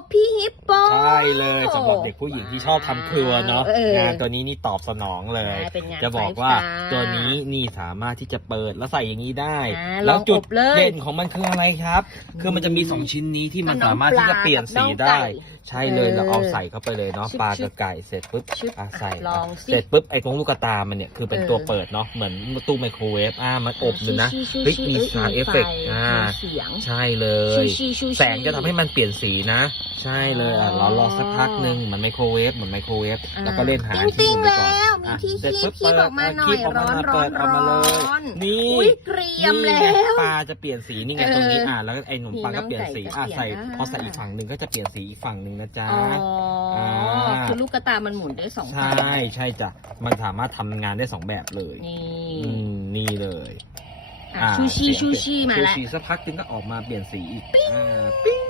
อบพี่ฮิปโป ใช่เลยสำหรับเด็กผู้หญิงที่ชอบทำครัวเนาะอองานตัวนี้นี่ตอบสนองเลยอ่าเป็นงานจะบอกว่าไฟฟ้าตัวนี้นี่สามารถที่จะเปิดแล้วใส่อย่างนี้ได้ อ่าแล้วจุดลองอบเลยเด่นของมันคืออะไรครับ คือมันจะมีสองชิ้นนี้ที่มันสามารถที่จะเปลี่ยนสีได้ ใช่เลยเออเราเอาใส่เข้าไปเลยเนาะชึบปลาชึกับบไก่เสร็จปุ๊บชึบอะใส่ลองสิเสร็จปุ๊บไอ้ตรงลูกกระตามันเนี่ยคือเป็นเออ ตัวเปิดเนาะเหมือนตู้ไมโครเวฟอ่ามันอบอยู่นะชูเฮ้ยชูมีชูสายเอฟเฟกต์ไอ่ามีเสียงใช่เลย ชูชีชูชี แสงจะทำให้มันเปลี่ยนสีนะ ใช่เลยอะอ๋อเรารอสักพักหนึ่งเหมือนไมโครเวฟเหมือนไมโครเวฟอ่าแล้วก็เล่นหาติ้ที่งอื่นๆไปก่อนแล้วมีอะที่เสร็จคีบปุ๊บคีบเปิอดอกมาหน่คีอยบออกร้มาอนร้อเปินดออกมาเลยร้อนนี่อุ้ยเกรียมนี่แล้ไงว ปลาจะเปลี่ยนสีนี่ไงเออตรงนี้อะแล้วก็ไอ้ขนมปังนี่ก็เปลี่ยนสีน้องไก่อะจะเปลี่ยนใส่อ่าพอใส่อีกฝั่งหนึ่งก็จะเปลี่ยนสีอีกฝั่งหนึ่งนะจ๊ะ อ๋ออาคือลูกกระตามันหมุนได้สองใช่ฝั่งใช่จ้ะมันสามารถทำงานได้สองแบบเลย นี่อืมนี่เลยอะชูชีเสียงชูชีมาชูแล้วชีสักพักจึงก็ออกมาเปลี่ยนสีอีกอ่าปิ้ง